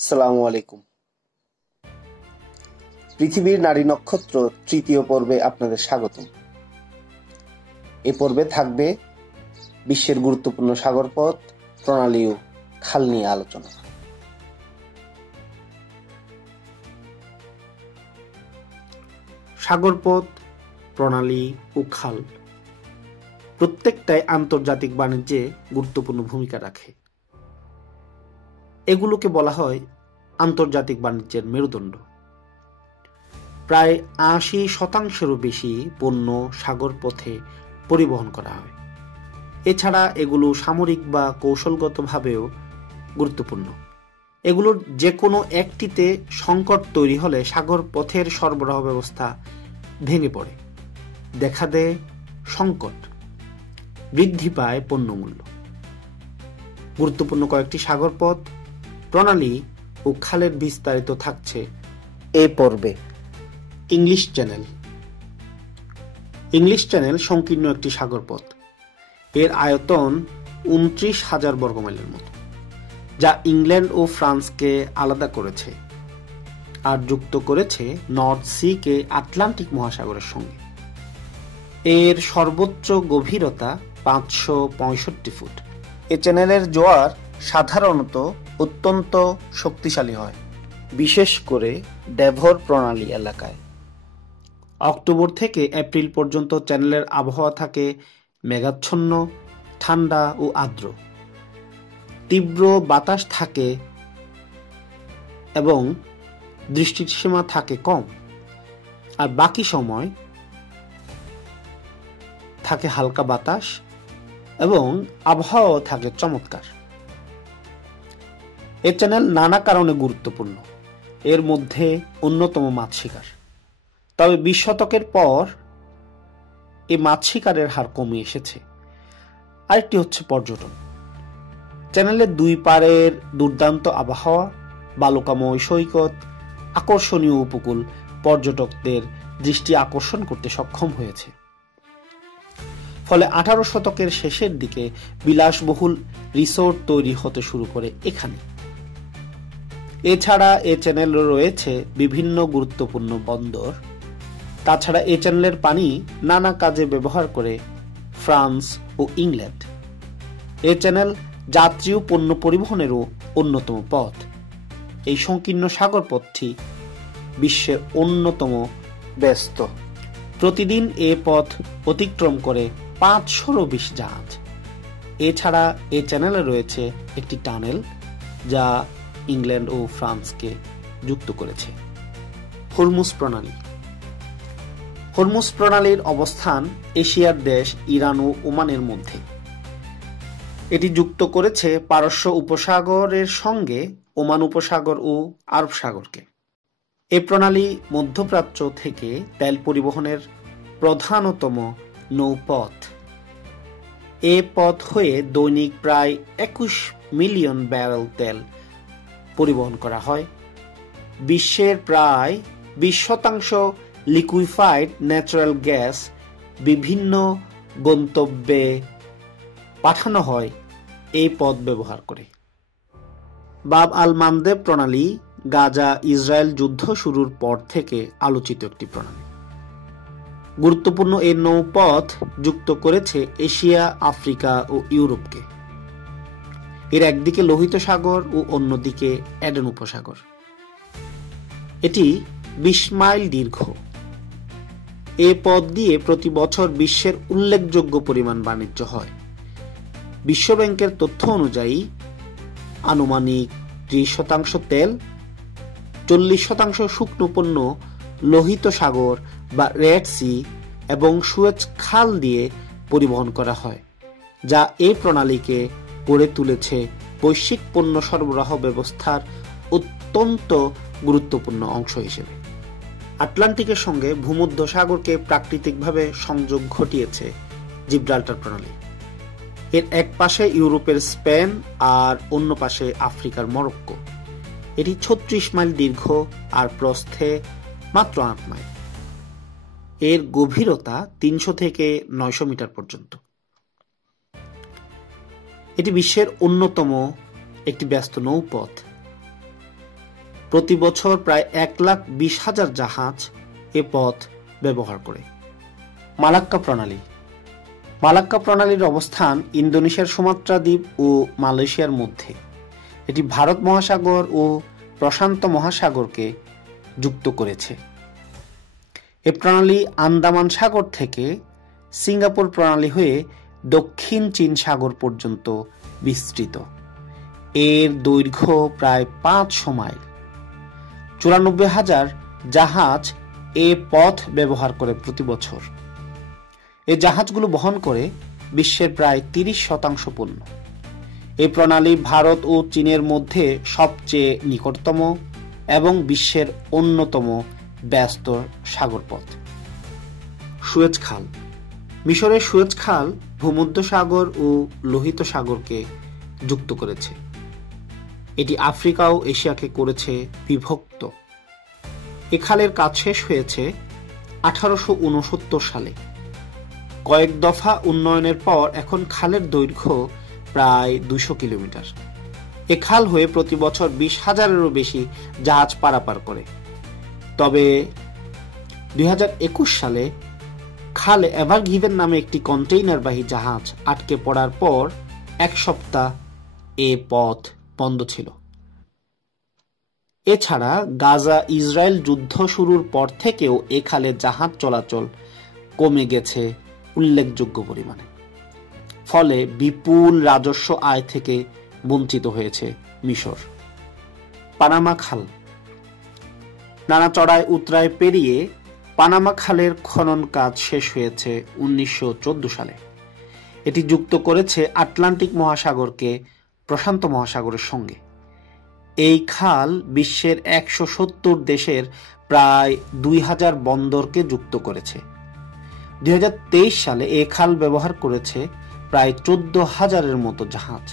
আসসালামু আলাইকুম। পৃথিবীর নারী নক্ষত্র তৃতীয় পর্বে আপনাদের স্বাগতম। এ পর্বে থাকবে বিশ্বের গুরুত্বপূর্ণ সাগরপথ, প্রণালী ও খাল নিয়ে আলোচনা। সাগরপথ, প্রণালী ও খাল প্রত্যেকটাই আন্তর্জাতিক বাণিজ্যে গুরুত্বপূর্ণ ভূমিকা রাখে। এগুলোকে বলা হয় আন্তর্জাতিক বাণিজ্যের মেরুদণ্ড। প্রায় ৮০% বেশি পণ্য সাগর পথে পরিবহন করা হয়। এছাড়া এগুলো সামরিক বা কৌশলগতভাবেও গুরুত্বপূর্ণ। এগুলোর যে কোনো একটিতে সংকট তৈরি হলে সাগর পথের সরবরাহ ব্যবস্থা ভেঙে পড়ে, দেখা দেয় সংকট, বৃদ্ধি পায় পণ্যমূল্য। গুরুত্বপূর্ণ কয়েকটি সাগরপথ, প্রণালী ও খালের বিস্তারিত থাকছে এ পর্বে। English channel. ইংলিশ চ্যানেল সংকীর্ণ একটি সাগরপথ। এর আয়তন ২৯,০০০ বর্গমাইলের মতো, যা ইংল্যান্ড ও ফ্রান্সকে আলাদা করেছে আর যুক্ত করেছে নর্থ সি কে আটলান্টিক মহাসাগরের সঙ্গে। এর সর্বোচ্চ গভীরতা ৫৬৫ ফুট। এ চ্যানেলের জোয়ার সাধারণত অত্যন্ত শক্তিশালী হয়, বিশেষ করে ডেভর প্রণালী এলাকায়। অক্টোবর থেকে এপ্রিল পর্যন্ত চ্যানেলের আবহাওয়া থাকে মেঘাচ্ছন্ন, ঠান্ডা ও আর্দ্র। তীব্র বাতাস থাকে এবং দৃষ্টিসীমা থাকে কম, আর বাকি সময় থাকে হালকা বাতাস এবং আবহাওয়া থাকে চমৎকার। এ চ্যানেল নানা কারণে গুরুত্বপূর্ণ। এর মধ্যে অন্যতম মাছ শিকার। তবে ২০ শতকের পর এই মাছ শিকারের হার কমে এসেছে। আরেকটি হচ্ছে পর্যটন। চ্যানেলের দুই পাড়ের দুর্দান্ত আবহাওয়া, বালুকাময় সৈকত, আকর্ষণীয় উপকূল পর্যটকদের দৃষ্টি আকর্ষণ করতে সক্ষম হয়েছে। ফলে ১৮ শতকের শেষের দিকে বিলাসবহুল রিসোর্ট তৈরি হতে শুরু করে এখানে। এছাড়া এ চ্যানেলে রয়েছে বিভিন্ন গুরুত্বপূর্ণ বন্দর। তাছাড়া এ চ্যানেলের পানি নানা কাজে ব্যবহার করে ফ্রান্স ও ইংল্যান্ড। এ চ্যানেল যাত্রী ও পণ্য পরিবহনেরও অন্যতম পথ। এই সংকীর্ণ সাগর পথটি বিশ্বের অন্যতম ব্যস্ত। প্রতিদিন এ পথ অতিক্রম করে ৫০০-ও বেশি জাহাজ। এছাড়া এ চ্যানেলে রয়েছে একটি টানেল, যা ইংল্যান্ড ও ফ্রান্সকে যুক্ত করেছে। হরমুজ প্রণালী। হরমুজ প্রণালীর অবস্থান এশিয়ার দেশ ইরান ও ওমানের মধ্যে। এটি যুক্ত করেছে পারস্য উপসাগরের সঙ্গে ওমান উপসাগর ও আরব সাগরকে। এ প্রণালী মধ্যপ্রাচ্য থেকে তেল পরিবহনের প্রধানতম নৌপথ। এ পথ হয়ে দৈনিক প্রায় ২১ মিলিয়ন ব্যারেল তেল পরিবহন করা হয়। বিশ্বের প্রায় ২০% লিকুইফাইড ন্যাচারাল গ্যাস বিভিন্ন গন্তব্যে পাঠানো হয় এই পথ ব্যবহার করে। বাব আল মানদেব প্রণালী গাজা ইসরায়েল যুদ্ধ শুরুর পর থেকে আলোচিত একটি প্রণালী। গুরুত্বপূর্ণ এই নৌপথ যুক্ত করেছে এশিয়া, আফ্রিকা ও ইউরোপকে। এর একদিকে লোহিত সাগর ও অন্যদিকে এডেন উপসাগর। এটি ২০ মাইল দীর্ঘ। এ পথ দিয়ে প্রতি বছর বিশ্বের উল্লেখযোগ্য পরিমাণ বাণিজ্য হয়। বিশ্বব্যাংকের তথ্য অনুযায়ী আনুমানিক ৩০% তেল, ৪০% শুকনো পণ্য লোহিত সাগর বা রেড সি এবং সুয়েজ খাল দিয়ে পরিবহন করা হয়, যা এই প্রণালীকে গড়ে তুলেছে বৈশ্বিক পণ্য সরবরাহ ব্যবস্থার অত্যন্ত গুরুত্বপূর্ণ অংশ হিসেবে। আটলান্টিকের সঙ্গে ভূমধ্যসাগরকে প্রাকৃতিকভাবে সংযোগ ঘটিয়েছে জিব্রাল্টার প্রণালী। এর এক পাশে ইউরোপের স্পেন আর অন্য পাশে আফ্রিকার মরক্কো। এটি ৩৬ মাইল দীর্ঘ আর প্রস্থে মাত্র ৮ মাইল। এর গভীরতা ৩০০ থেকে ৯০০ মিটার পর্যন্ত। এটি বিশ্বের অন্যতম একটি ব্যস্ত নৌপথ। প্রতি বছর প্রায় 1,20,000 জাহাজ এ পথ ব্যবহার করে। মালাক্কা প্রণালী। মালাক্কা প্রণালীর অবস্থান ইন্দোনেশিয়ার সুমাত্রা দ্বীপ ও মালয়েশিয়ার মধ্যে। এটি ভারত মহাসাগর ও প্রশান্ত মহাসাগরকে যুক্ত করেছে। এ প্রণালী আন্দামান সাগর থেকে সিঙ্গাপুর প্রণালী হয়ে দক্ষিণ চীন সাগর পর্যন্ত বিস্তৃত। এর দৈর্ঘ্য প্রায় 500 মাইল। 94,000 জাহাজ এ পথ ব্যবহার করে প্রতি বছর। এই জাহাজগুলো বহন করে বিশ্বের প্রায় 30% পণ্য। এই প্রণালী ভারত ও চীনের মধ্যে সবচেয়ে নিকটতম এবং বিশ্বের অন্যতম ব্যস্ত সাগরপথ। সুয়েজ খাল। মিশরের সুয়েজ খাল ভূমধ্যসাগর ও লোহিত সাগরকে যুক্ত করেছে। এটি আফ্রিকা ও এশিয়াকে করেছে বিভক্ত। এ খালের কাজ শেষ হয়েছে 1869 সালে। কয়েক দফা উন্নয়নের পর এখন খালের দৈর্ঘ্য প্রায় 200 কিলোমিটার। এ খাল হয়ে প্রতি বছর 20,000-এরও বেশি জাহাজ পারাপার করে। তবে 2021 সালে খালে এভার গিভেন নামে একটি কন্টেইনারবাহী জাহাজ আটকে পড়ার পর 1 সপ্তাহ এ পথ বন্ধ ছিল। এছাড়া গাজা ইসরায়েল যুদ্ধ শুরুর পর থেকেও এ খালে জাহাজ চলাচল কমে গেছে উল্লেখযোগ্য পরিমাণে। ফলে বিপুল রাজস্ব আয় থেকে বঞ্চিত হয়েছে মিশর। পানামা খাল। নানা চড়াই উতরাই পেরিয়ে পানামা খালের খনন কাজ শেষ হয়েছে 1914 সালে। এটি যুক্ত করেছে আটলান্টিক মহাসাগরকে প্রশান্ত মহাসাগরের সঙ্গে। এই খাল বিশ্বের 170 দেশের প্রায় 2,000 বন্দরকে যুক্ত করেছে। 2023 সালে এই খাল ব্যবহার করেছে প্রায় 14,000-এর মতো জাহাজ।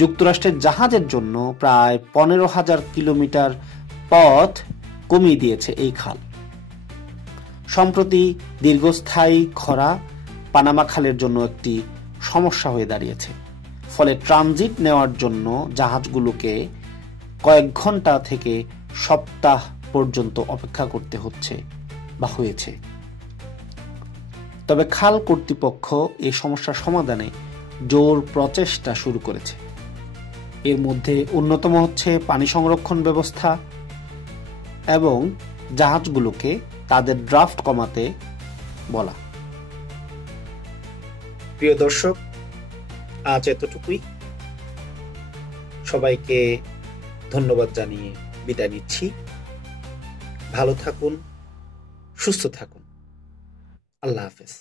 যুক্তরাষ্ট্রের জাহাজের জন্য প্রায় 15,000 কিলোমিটার পথ কমিয়ে দিয়েছে এই খাল। সম্প্রতি দীর্ঘস্থায়ী খরা পানামা খালের জন্য একটি সমস্যা হয়ে দাঁড়িয়েছে। ফলে ট্রানজিট নেওয়ার জন্য জাহাজগুলোকে কয়েক ঘন্টা থেকে সপ্তাহ পর্যন্ত অপেক্ষা করতে হচ্ছে বা হয়েছে। তবে খাল কর্তৃপক্ষ এই সমস্যার সমাধানে জোর প্রচেষ্টা শুরু করেছে। এর মধ্যে অন্যতম হচ্ছে পানি সংরক্ষণ ব্যবস্থা এবং জাহাজগুলোকে তাদের ড্রাফট কমাতে বলা। প্রিয় দর্শক, আজ এতটুকুই। সবাইকে ধন্যবাদ জানিয়ে বিদায় নিচ্ছি। ভালো থাকুন, সুস্থ থাকুন। আল্লাহ হাফেজ।